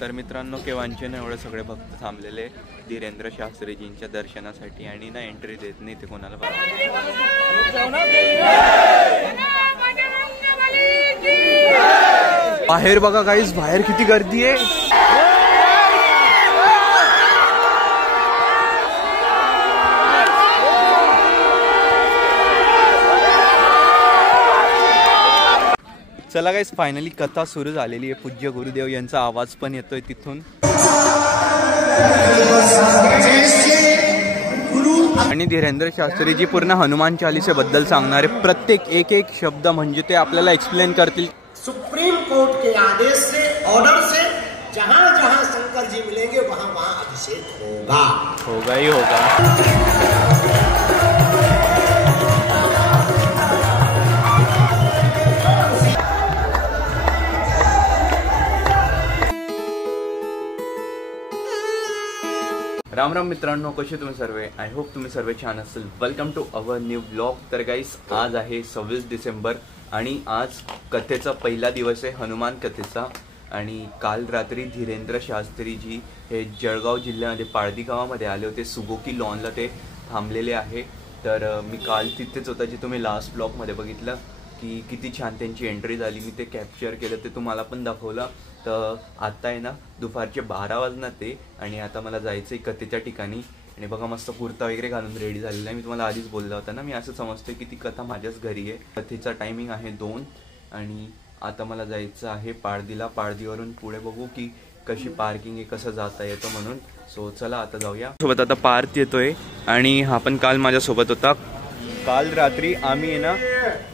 तर मित्रांनो, केव्हांचे ना एवढे सगळे भक्त थांबलेले धीरेंद्र शास्त्रीजींच्या दर्शनासाठी आणि ना एंट्री देत नाही ते कोणाला. बाहेर बघा गाईस, बाहेर किती गर्दी आहे. चला गाईस, फायनली कथा सुरू झालेली आहे. पूज्य गुरुदेव यांचा आवाज पण येतोय तिथून. आणि धीरेंद्र शास्त्रीजी पूर्ण हनुमान चालीसेबद्दल सांगणारे प्रत्येक एक शब्द म्हणजे ते आपल्याला एक्सप्लेन करतील. सुप्रीम कोर्ट के आदेश से, ऑर्डर से, जहां जहां शंकर जी मिलेंगे वहां वहां अभिषेक होगा ही होगा. राम राम मित्रांनो, कसे तुम्ही सर्व. आय होप तुम्ही सर्व छान असेल. Welcome to our new blog. तर गाईस, आज आहे 26 डिसेंबर आणि आज कथेचा पहिला दिवस आहे, हनुमान कथेचा. आणि काल रात्री धीरेंद्र शास्त्रीजी हे जळगाव जिल्ह्यामध्ये पाळदी गावामध्ये आले होते. सुगोकी लॉनला ते थांबलेले आहे. तर मी काल तिथेच होता, जे तुम्ही लास्ट ब्लॉगमध्ये बघितलं की किती छान त्यांची एंट्री झाली. मी ते कॅप्चर केलं, ते तुम्हाला पण दाखवलं. तर आता आहे ना दुपारचे 12 वाजणार ते, आणि आता मला जायचं आहे कथेच्या ठिकाणी. आणि बघा, मस्त कुर्ता वगैरे घालून रेडी झालेला आहे. मी तुम्हाला आधीच बोलला होता ना, मी असं समजतोय की ती कथा माझ्याच घरी आहे. कथेचा टायमिंग आहे 2 आणि आता मला जायचं आहे पाळदीला. पाळदीवरून पुढे बघू की कशी पार्किंग आहे, कसं जाता येतं म्हणून. सो चला आता जाऊया. सोबत आता पार्थ येतोय आणि हा पण काल माझ्यासोबत होता. काल रात्री आम्ही आहे ना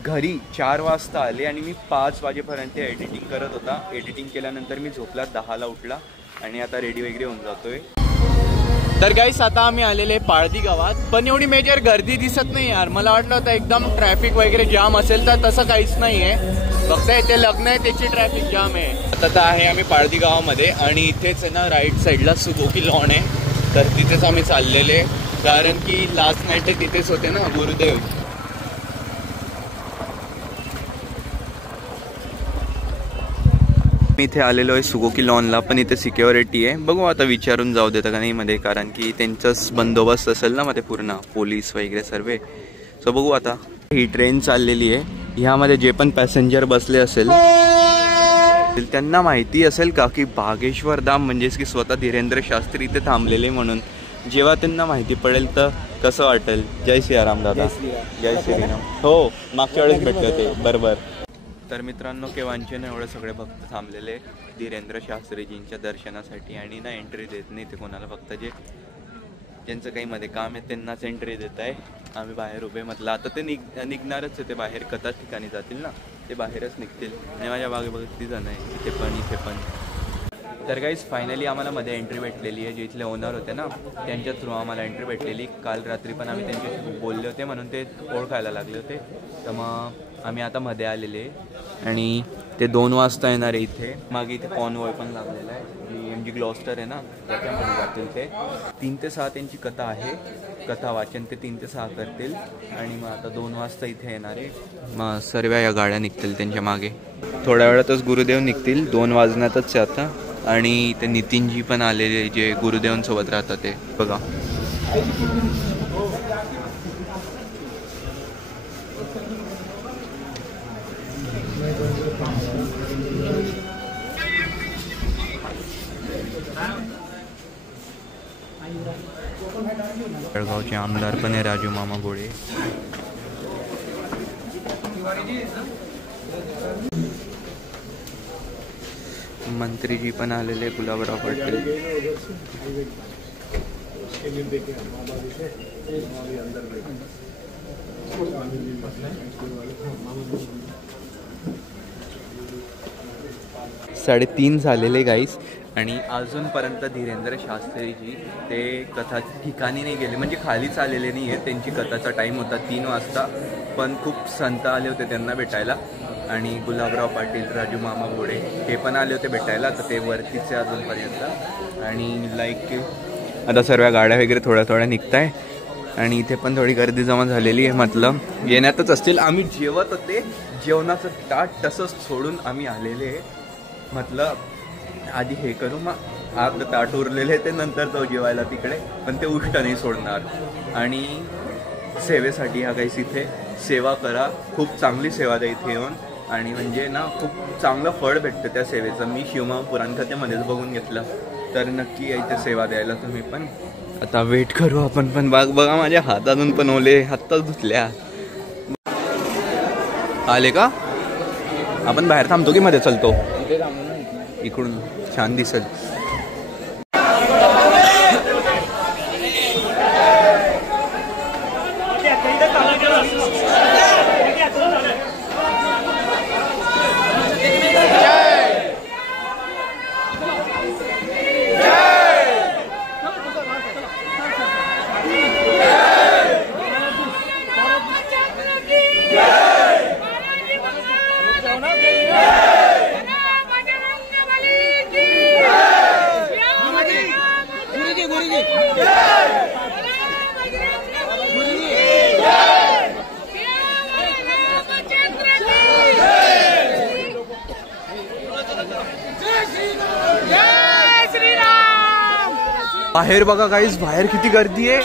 घरी 4 वाजता आले आणि मी 5 वाजेपर्यंत एडिटिंग करत होता. एडिटिंग केल्यानंतर मी झोपला, 10ला उठला आणि आता रेडी वगैरे होऊन जातोय. तर गाईस, आता आम्ही आलेले पाळदी गावात, पण एवढी मेजर गर्दी दिसत नाही यार. मला वाटलं होतं एकदम ट्रॅफिक वगैरे जाम असेल, तर तसं काहीच नाही आहे. फक्त इथे लग्न आहे त्याची ट्रॅफिक जाम आहे. आता आहे आम्ही पाळदी गावामध्ये आणि इथेच आहे ना राईट साईडला सुगोकी लॉन आहे. तर तिथेच आम्ही चाललेले, कारण की लास्ट नाईट ते तिथेच होते ना गुरुदेव. मी इथे आलेलो आहे सुगोकी लॉनला, पण इथे सिक्युरिटी आहे. बघू आता विचारून जाऊ देतं का नाही मध्ये, कारण की त्यांचाच बंदोबस्त असेल ना मध्ये, पूर्ण पोलीस वगैरे सर्व. सो बघू आता. ही ट्रेन चाललेली आहे, ह्यामध्ये जे पण पॅसेंजर बसले असेल त्यांना माहिती असेल का की बागेश्वर धाम म्हणजेच की स्वतः धीरेंद्र शास्त्री इथे थांबलेले म्हणून. जेव्हा त्यांना माहिती पडेल तर कसं वाटेल. जय श्रीराम दादा. जय श्रीराम. हो, मागच्या वेळेस भेटले होते बरोबर. तर मित्रांनो, केव्हांचे ना एवढे सगळे भक्त थांबलेले धीरेंद्र शास्त्रीजींच्या दर्शनासाठी आणि ना एंट्री देत नाही ते कोणाला. फक्त ज्यांचं काही मध्ये काम आहे त्यांनाच एंट्री देत आहे. आम्ही बाहेर उभे. म्हटलं आता ते निघणारच आहे, ते बाहेर कथाच ठिकाणी जातील ना, ते बाहेरच निघतील. आणि माझ्या बागे बघत किती जण आहे, इथे पण इथे पण. तर गाईज, फायनली आम्हाला मध्ये एंट्री भेटलेली आहे. जे इथले ओनर होते ना त्यांच्या थ्रू आम्हाला एंट्री भेटलेली. काल रात्री पण आम्ही त्यांच्याशी बोलले होते म्हणून ते ओळखायला लागले होते. तर मग आम्ही आता मध्ये आलेले आणि ते 2 वाजता येणार आहे इथे. मागे इथे कॉनवॉय पण लागलेला आहे, जी MG ग्लॉस्टर आहे ना त्याच्यामध्ये जातील ते. 3 ते 6 त्यांची कथा आहे. कथा वाचन ते 3 ते 6 करतील आणि मग आता 2 वाजता इथे येणार आहे. मग सर्व या गाड्या निघतील त्यांच्या मागे. थोड्या वेळातच गुरुदेव निघतील, 2 वाजण्यातच आता. आणि ते नितीनजी पण आलेले, जे गुरुदेवांसोबत राहतात ते बघा. जळगावचे आमदार पण आहे राजू मामा गोळे. मंत्रीजी पण आलेले, गुलाबराव पाटील. साडेतीन झालेले गाईस आणि अजूनपर्यंत धीरेंद्र शास्त्रीजी ते कथा ठिकाणी नाही गेले, म्हणजे खालीच आलेले नाही आहे. त्यांची कथाचा टाईम होता 3 वाजता, पण खूप संत आले होते त्यांना भेटायला. आणि गुलाबराव पाटील, राजू मामा गोडे हे पण आले होते भेटायला. तर ते वरतीच आहे अजूनपर्यंत. आणि लाईक आता सर्व गाड्या वगैरे थोड्या थोड्या निघत आहे आणि इथे पण थोडी गर्दी जमा झालेली आहे. मतलब येण्यातच असतील. आम्ही जेवत होते, जेवणाचं ताट तसंच सोडून आम्ही आलेले. मतलब आधी हे करू, मग अर्ध ताट उरलेले ते नंतर जाऊ जेवायला तिकडे, पण ते उष्ट नाही सोडणार. आणि सेवेसाठी हा काहीच इथे सेवा करा, खूप चांगली सेवा द्या इथे येऊन. आणि म्हणजे ना खूप चांगलं फळ भेटतं त्या सेवेचं. मी शिवमा पुराणकथेमध्येच बघून घेतलं, तर नक्की इथे सेवा द्यायला तुम्ही पण. आता वेट करू आपण पण. बघा माझ्या हातातून पण ओले, हातच धुतल्या. आले का? आपण बाहेर थांबतो की मध्ये चलतो? इकडून छान दिसेल. बाहेर बघा गाईस, बाहेर किती गर्दी आहे.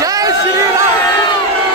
जय श्रीराम. जय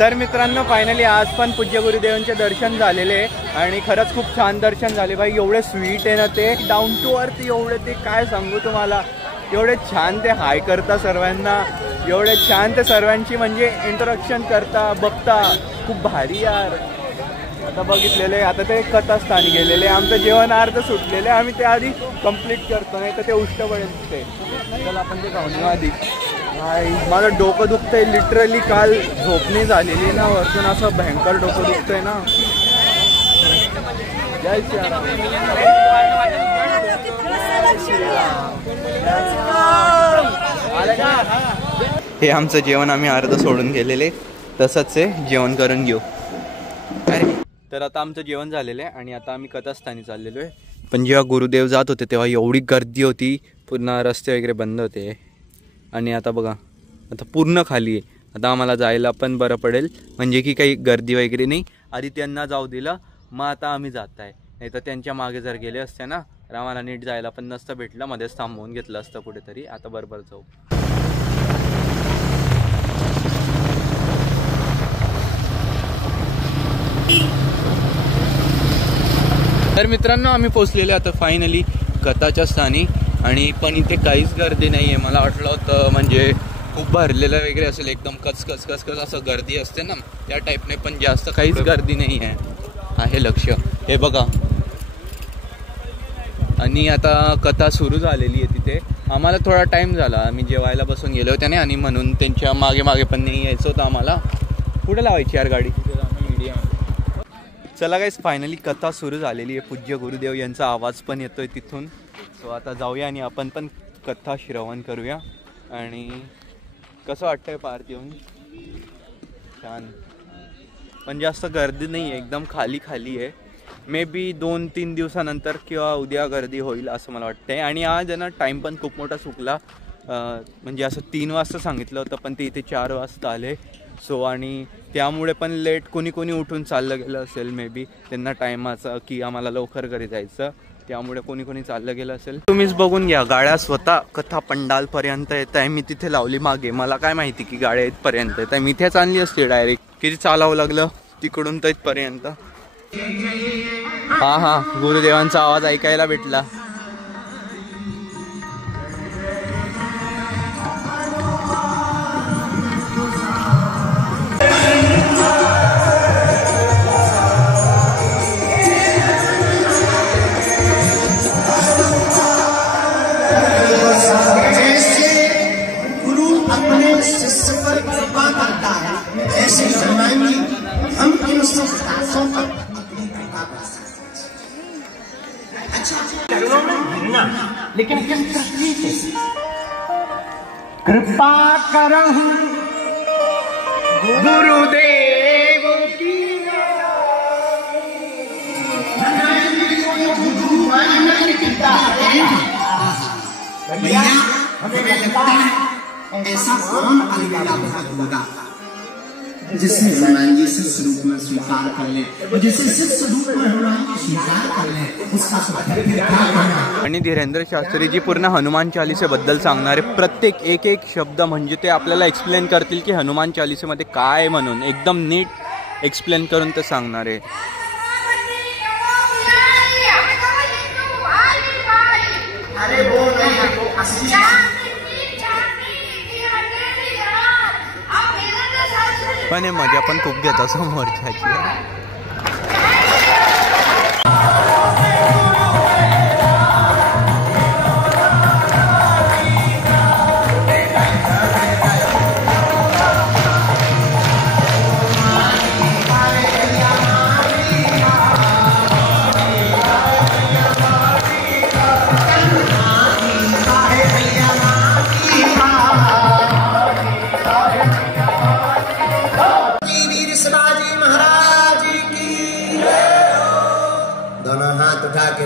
तर मित्रांनो, फायनली आज पण पूज्य गुरुदेवांचे दर्शन झालेले आणि खरंच खूप छान दर्शन झाले. भाई एवढे स्वीट आहे ना, ते डाऊन टू अर्थ एवढे, ते काय सांगू तुम्हाला. एवढे छान ते हाय करता सर्वांना, एवढे छान ते सर्वांची म्हणजे इंटरॅक्शन करता, बघता. खूप भारी यार. आता बघितलेले, आता ते कथास्थानी गेलेले. आमचं जेवण अर्ध सुटलेले, आम्ही ते आधी कंप्लीट करतो, नाही तर ते उष्ट पडेल ते. चला आपण ते खाऊन आधी. माझं डोकं दुखतंय लिटरली. काल झोपणी झालेली ना, वरतून असं भयंकर डोकं दुखतंय ना. जय श्रीराम. हे आमचं जेवण आम्ही अर्ध सोडून गेलेले, तसंच आहे, जेवण करून घेऊ. अरे तर आता आमचं जेवण झालेलं आहे आणि आता आम्ही कथास्थानी चाललेलो आहे. पण जेव्हा गुरुदेव जात होते तेव्हा एवढी गर्दी होती, पूर्ण रस्ते वगैरे बंद होते. आणि आता बघा, आता पूर्ण खाली आहे. आता आम्हाला जायला पण बरं पडेल, म्हणजे की काही गर्दी वगैरे नाही. आधी त्यांना जाऊ दिलं, मग आता आम्ही जात आहे. नाही तर त्यांच्या मागे जर गेले असते ना, तर आम्हाला नीट जायला पण नसतं भेटलं, मध्येच थांबवून घेतलं असतं कुठेतरी. आता बरोबर जाऊ. तर मित्रांनो, आम्ही पोचलेले आता फायनली कथाच्या स्थानी. आणि पण इथे काहीच गर्दी नाही आहे. मला वाटलं होतं म्हणजे खूप भरलेलं वगैरे असेल, एकदम कचकच कचकच असं गर्दी असते ना, त्या टाईपने. पण जास्त काहीच गर्दी नाही आहे लक्ष. हे बघा. आणि आता कथा सुरू झालेली आहे तिथे. आम्हाला थोडा टाईम झाला, आम्ही जेवायला बसून गेलो होते ना, आणि म्हणून त्यांच्या मागे मागे पण नाही यायचं होतं आम्हाला. कुठे लावायची यार गाडी? चला गाईस, फायनली कथा सुरू झालेली आहे. पूज्य गुरुदेव यांचा आवाज पण येतोय तिथून. सो आता जाऊया आणि आपण पण कथा श्रवण करूया. आणि कसं वाटतंय पार्क येऊन? छान, पण जास्त गर्दी नाही आहे, एकदम खाली खाली आहे. मे बी 2-3 दिवसानंतर किंवा उद्या गर्दी होईल असं मला वाटतंय. आणि आज आहे ना टाईम पण खूप मोठा चुकला, म्हणजे असं 3 वाजता सांगितलं होतं पण ते इथे 4 वाजता आले. सो आणि त्यामुळे पण लेट कोणी उठून चाललं गेलं असेल, मे बी त्यांना टायमाचं की आम्हाला लवकर घरी जायचं, त्यामुळे कोणी चाललं गेलं असेल. तुम्हीच बघून घ्या, गाड्या स्वतः कथा पंडालपर्यंत येत आहे. मी तिथे लावली मागे, मला काय माहिती की गाड्या इथपर्यंत येत आहे. मी इथेच आणली असते डायरेक्ट, किती चालावं लागलं तिकडून तर इथपर्यंत. हा गुरुदेवांचा आवाज ऐकायला भेटला. लेकिन किस दृष्टि से? कृपा करहु गुरुदेव की, भैया हमें लगता है ऐसा कौन अलविदा होगा जिसे हनुमान जी से स्वरूप में स्वीकार कर ले, और जिसे सिद्ध स्वरूप में हनुमान जी स्वीकार कर ले उसका क्या. आणि धीरेंद्र शास्त्रीजी पूर्ण हनुमान चालीसेबद्दल सांगणारे प्रत्येक एक शब्द म्हणजे ते आपल्याला एक्सप्लेन करतील की हनुमान चालीसेमध्ये काय म्हणून, एकदम नीट एक्सप्लेन करून ते सांगणारे. पण हे मजा पण खूप घेत समोरच्याची.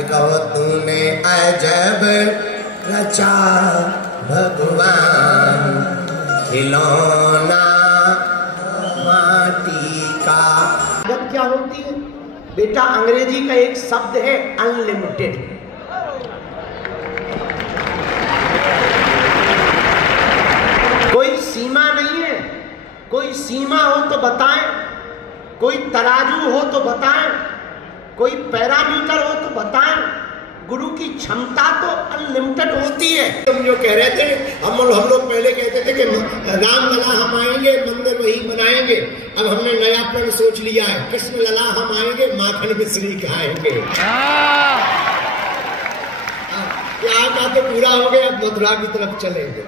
कहो तूने अजब रचा भगवान, खिलौना माटी का. क्या होती है बेटा? अंग्रेजी का एक शब्द है अनलिमिटेड. कोई सीमा नहीं है. कोई सीमा हो तो बताएं, कोई तराजू हो तो बताएं, कोई पैरामीटर हो तो बताएं. गुरु की क्षमता तो अनलिमिटेड होती है. तुम जो कह रहे थे, हम लोग पहले कहते थे कि राम लला हम आएंगे मंदिर वही बनाएंगे. अब हमने नया प्लान सोच लिया है, कृष्ण लला हम आएंगे माखन मिश्री खाएंगे. यहाँ का तो पूरा हो गया, अब मथुरा की तरफ चलेंगे.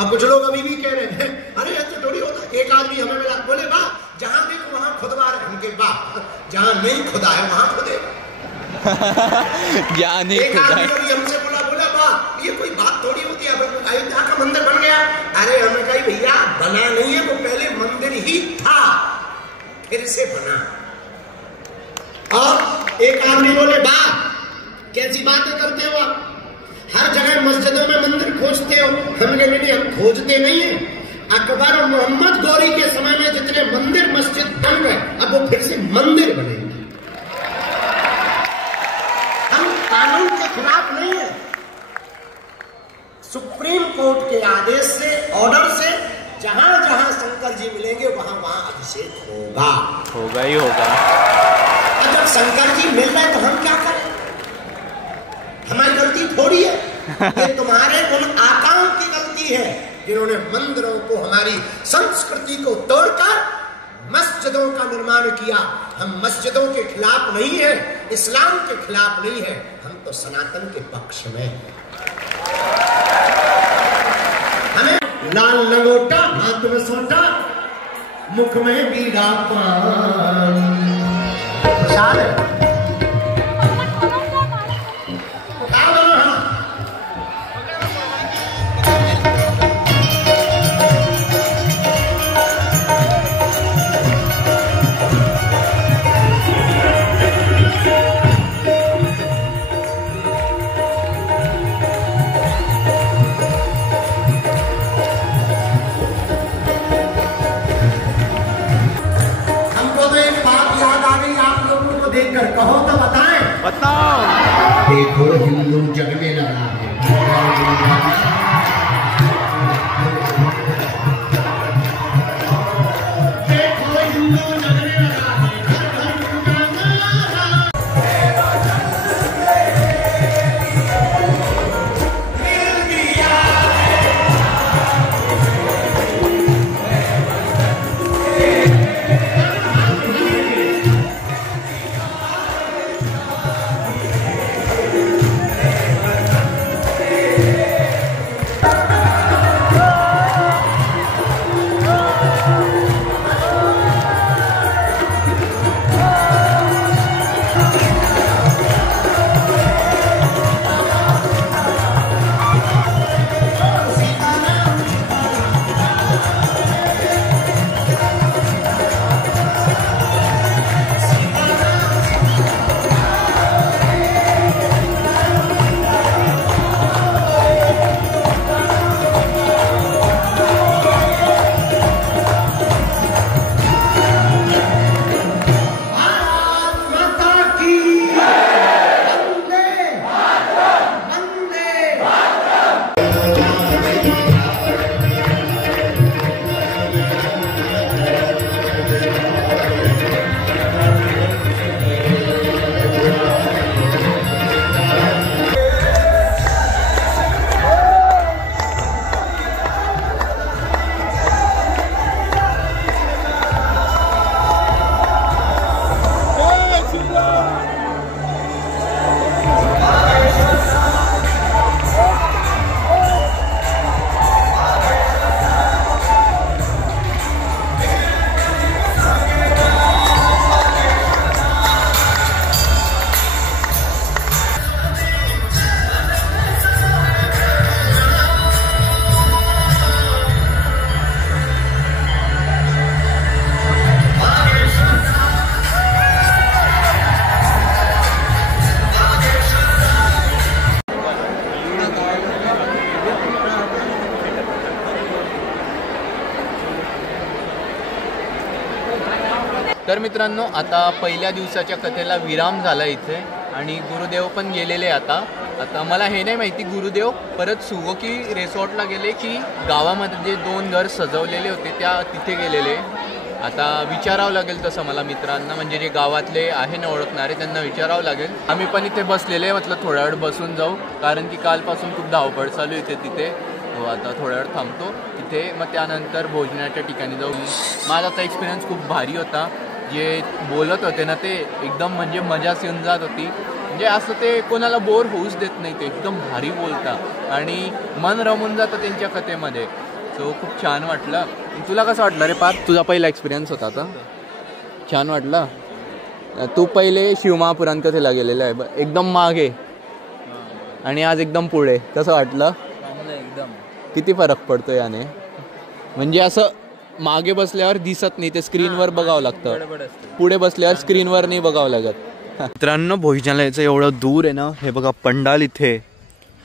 अब कुछ लोग अभी भी कह रहे हैं अरे ऐसे थोड़ी होता. एक आदमी हमें मिला, बोले वाह जहां देखो वहां खुदवा रहे. उनके बाप जहां नहीं खुदा है वहां खुदे. ज्ञानी खुदा है. हमसे बोला वाह ये कोई बात थोड़ी होती है. अयोध्या का मंदिर बन गया. अरे हमने कहा भैया बना नहीं है, वो पहले मंदिर ही था फिर से बना. और एक आदमी बोले वाह कैसी बातें करते हो आप, हर जगह मस्जिदों में मंदिर खोजते हो. हमने नहीं, हम खोजते नहीं है. अकबर और मोहम्मद गौरी के समय में जितने मंदिर मस्जिद बन गए, अब वो फिर से मंदिर बनेंगे. हम कानून के खिलाफ नहीं है. सुप्रीम कोर्ट के आदेश से, ऑर्डर से जहां जहां शंकर जी मिलेंगे वहां वहां अभिषेक होगा ही होगा. जब शंकर जी मिल रहे तो हम क्या करें? हमारी गलती थोड़ी है. ये तुम्हारे उन आकाओं की गलती है जिन्होंने मंदिरों को, हमारी संस्कृति को तोड़कर मस्जिदों का निर्माण किया. हम मस्जिदों के खिलाफ नहीं है, इस्लाम के खिलाफ नहीं है, हम तो सनातन के पक्ष में हैं. हमें लाल लंगोटा, हाथ में सोटा, मुख में बीड़ा पान, प्रसाद है. बताओ। देखो हिंदू जगने लगा है। तर मित्रांनो, आता पहिल्या दिवसाच्या कथेला विराम झाला इथे आणि गुरुदेव पण गेलेले. आता मला हे नाही माहिती गुरुदेव परत सुगोकी रिसॉर्टला गेले की गावामध्ये जे 2 घर सजवलेले होते त्या तिथे गेलेले. आता विचारावं लागेल तसं मला मित्रांना, म्हणजे जे गावातले आहे ना ओळखणारे त्यांना विचारावं लागेल. आम्ही पण इथे बसलेले, म्हटलं थोड्या वेळ बसून जाऊ कारण की कालपासून खूप धावपळ चालू इथे तिथे. हो, आता थोड्या वेळ थांबतो तिथे, मग त्यानंतर भोजनाच्या ठिकाणी जाऊ. माझा आता एक्सपिरियन्स खूप भारी होता. जे बोलत होते ना ते एकदम म्हणजे मजाच येऊन जात होती. म्हणजे असं ते कोणाला बोर होऊच देत नाही, ते एकदम भारी बोलतात आणि मन रमून जातं त्यांच्या कथेमध्ये. सो खूप छान वाटलं. तुला कसं वाटलं रे पार्थ? तुझा पहिला एक्सपिरियन्स होता आता, छान वाटलं. तू पहिले शिवमहापुराण कथेला गेलेला आहे एकदम मागे आणि आज एकदम पुढे, कसं वाटलं? एकदम किती फरक पडतो याने, म्हणजे असं मागे बसल्यावर दिसत नाही, ते स्क्रीनवर बघावं लागतं, पुढे बसल्यावर स्क्रीनवर नाही बघावं लागत. मित्रांनो, भोजनालयाचं एवढं दूर आहे ना, हे बघा पंडाल इथे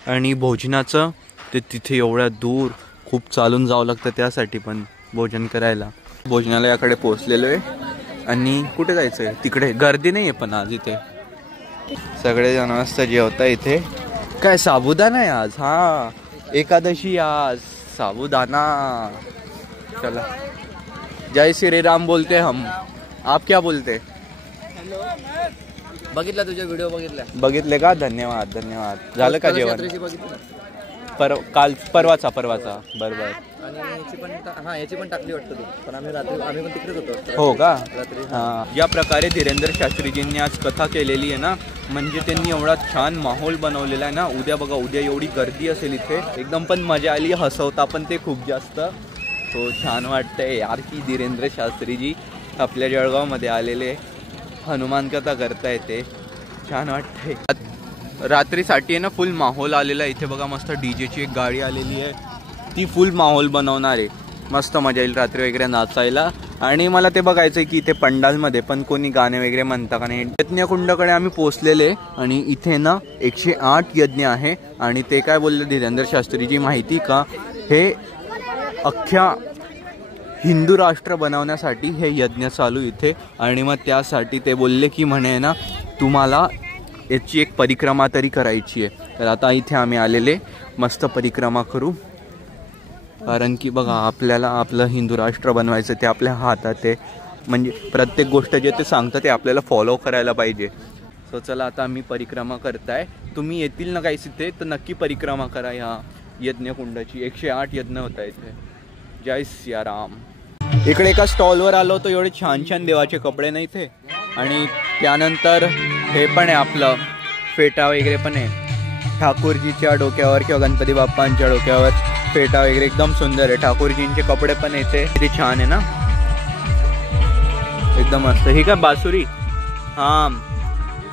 आणि भोजनाचं ते तिथे एवढ्या दूर, खूप चालून जावं लागतं त्यासाठी पण भोजन करायला. भोजनालयाकडे पोहोचलेलो आहे आणि कुठे जायचं आहे तिकडे, गर्दी नाही आहे पण आज इथे सगळेजण मस्त जेवता इथे. काय साबुदाणा आहे आज? हा, एकादशी आज, साबुदाणा. चला, जय श्री राम बोलते हम, आप क्या बोलते? बघितला तुझा व्हिडिओ बघितले का? धन्यवाद धन्यवाद. झालं का जेवण? परवाचा बरोबर. याची पण टाकली वाटतं तू, पण आम्ही पण तिकडेच होतो. हो का? हां, या प्रकारे धीरेंद्र शास्त्रीजींनी आज कथा केलेली आहे ना, म्हणजे त्यांनी एवढा छान माहोल बनवलेला आहे ना. उद्या बघा, उद्या एवढी गर्दी असेल इथे, एकदम पण मजा आली, हसवता पण ते खूप जास्त. तो छान वाटतंय यार की धीरेंद्र शास्त्रीजी आपल्या जळगावमध्ये आलेले, हनुमान कथा करता येते, छान वाटतंय. रात्रीसाठी आहे ना फुल माहोल आलेला आहे इथे. बघा मस्त डीजेची एक गाडी आलेली आहे, ती फुल माहोल बनवणार आहे. मस्त मजा येईल रात्री वगैरे नाचायला. आणि मला ते बघायचं आहे की इथे पंडालमध्ये पण कोणी गाणे वगैरे म्हणता का नाही. यज्ञकुंडाकडे आम्ही पोहोचलेले आणि इथे ना 108 यज्ञ आहे. आणि ते काय बोलले धीरेंद्र शास्त्रीजी माहिती का, हे अख्ख्या हिंदू राष्ट्र बनवण्यासाठी हे यज्ञ चालू इथे. आणि मग त्यासाठी ते बोलले की म्हणे ना, तुम्हाला याची एक परिक्रमा तरी करायची आहे. तर आता इथे आम्ही आलेले मस्त परिक्रमा करू, कारण की बघा आपल्याला आपलं हिंदू राष्ट्र बनवायचं ते आपल्या हातात आहे. म्हणजे प्रत्येक गोष्ट जे ते सांगतं ते आपल्याला फॉलो करायला पाहिजे. सो चला आता आम्ही परिक्रमा करताय. तुम्ही येतील ना काहीच इथे तर नक्की परिक्रमा करा ह्या यज्ञकुंडाची. 108 यज्ञ होता इथे. जय सियाराम. इकडे एका स्टॉलवर आलो होतो, एवढे छान छान देवाचे कपडे नाही इथे. आणि त्यानंतर हे पण आहे आपलं फेटा वगैरे पण आहे ठाकूरजीच्या डोक्यावर किंवा गणपती बाप्पांच्या डोक्यावर फेटा वगैरे एकदम सुंदर आहे. ठाकूरजींचे कपडे पण येते, किती छान आहे ना, एकदम मस्त. ही काय बासुरी, हां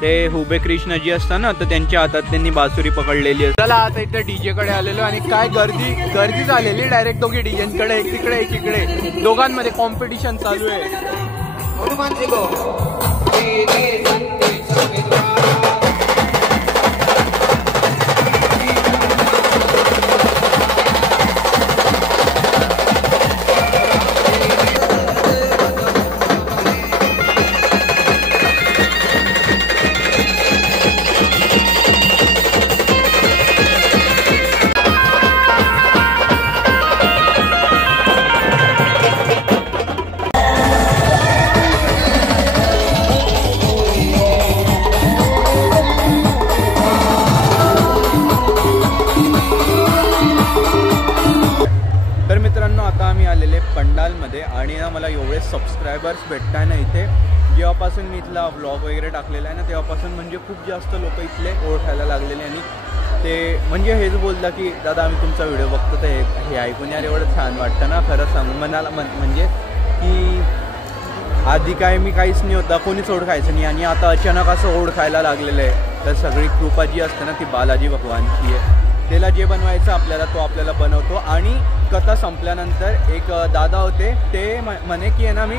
ते हुबे कृष्णजी असतात ना, तर त्यांच्या हातात त्यांनी बासुरी पकडलेली असते. चला आता इथे डीजे कडे आलेलो आणि काय गर्दी झालेली. डायरेक्ट दोघे डीजेंकडे, एक तिकडे एक इकडे, दोघांमध्ये कॉम्पिटिशन चालू आहे. पंडालमध्ये आणि ना मला एवढे सबस्क्रायबर्स भेटताय ना इथे. जेव्हापासून मी इथला व्लॉग वगैरे टाकलेला आहे ना तेव्हापासून म्हणजे खूप जास्त लोक इथले ओळखायला लागलेले. आणि ते म्हणजे हेच बोललं की दादा आम्ही तुमचा व्हिडिओ बघतो, तर हे ऐकून यार एवढं छान वाटतं ना खरंच सांगून मनाला. म्हणजे की आधी काय मी काहीच नाही होता, कोणीच ओळखायचं नाही आणि आता अचानक असं ओळखायला लागलेलं आहे. तर सगळी कृपा जी असते ना ती बालाजी भगवानची आहे. त्याला जे बनवायचं आपल्याला तो आपल्याला बनवतो. आणि कथा संपल्यानंतर एक दादा होते ते म्हणे की आहे ना मी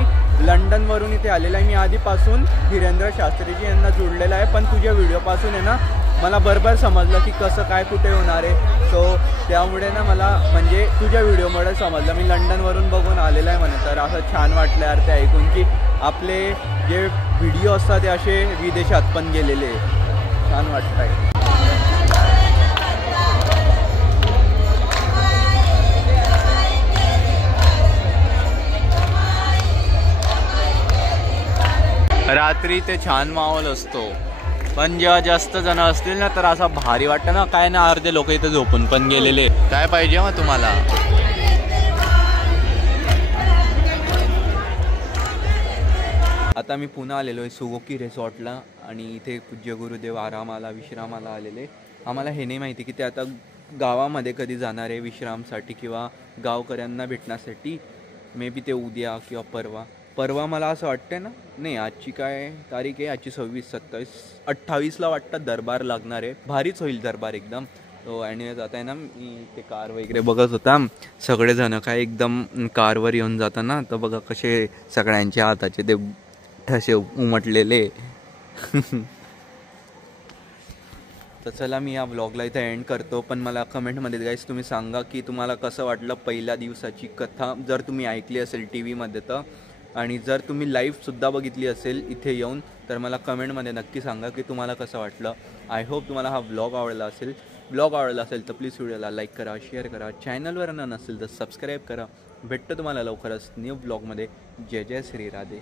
लंडनवरून इथे आलेला आहे, मी आधीपासून धीरेंद्र शास्त्रीजी यांना जोडलेला आहे, पण तुझ्या व्हिडिओपासून आहे ना मला बरोबर समजलं की कसं काय कुठे होणार आहे. सो त्यामुळे ना मला म्हणजे तुझ्या व्हिडिओमुळे समजलं, मी लंडनवरून बघून आलेला आहे म्हणे. तर असं छान वाटलं यार ते ऐकून की आपले जे व्हिडिओ असतात ते असे विदेशात पण गेलेले, छान वाटत आहे. रात्री ते छान माहोल असतो, पण जेव्हा जास्त जण असतील ना तर असा भारी वाटतं ना. काय ना अर्धे लोक इथे झोपून पण गेलेले. काय पाहिजे मग तुम्हाला? आता मी पुन्हा आलेलो आहे सुगोकी रिसॉर्टला आणि इथे पूज्य गुरुदेव आरामाला विश्रामाला आलेले. आम्हाला हे नाही माहिती की ते आता गावामध्ये कधी जाणार आहे विश्रामसाठी किंवा गावकऱ्यांना भेटण्यासाठी. मे बी ते उद्या किंवा परवा मला असं वाटतं ना. नाही आजची काय तारीख आहे? आजची 26, 27, 28ला वाटतं दरबार लागणार आहे. भारीच होईल दरबार एकदम. तो आणि जाता आहे ना मी ते कार वगैरे बघत होता, सगळेजण काय एकदम कारवर येऊन जातात ना, तर बघा कसे सगळ्यांच्या हाताचे ते ठसे उमटलेले. तर चला मी या ब्लॉगला इथं एंड करतो. पण मला कमेंटमध्ये गाईस तुम्ही सांगा की तुम्हाला कसं वाटलं पहिल्या दिवसाची कथा, जर तुम्ही ऐकली असेल टी व्हीमध्ये तर. आणि जर तुम्ही लाईव्हसुद्धा बघितली असेल इथे येऊन तर मला कमेंटमध्ये नक्की सांगा की तुम्हाला कसं वाटलं. आय होप तुम्हाला हा ब्लॉग आवडला असेल. ब्लॉग आवडला असेल तर प्लीज व्हिडिओला लाईक करा, शेअर करा, चॅनलवर नसेल तर सबस्क्राईब करा. भेटतं तुम्हाला लवकरच न्यू ब्लॉगमध्ये. जय जय श्री राधे.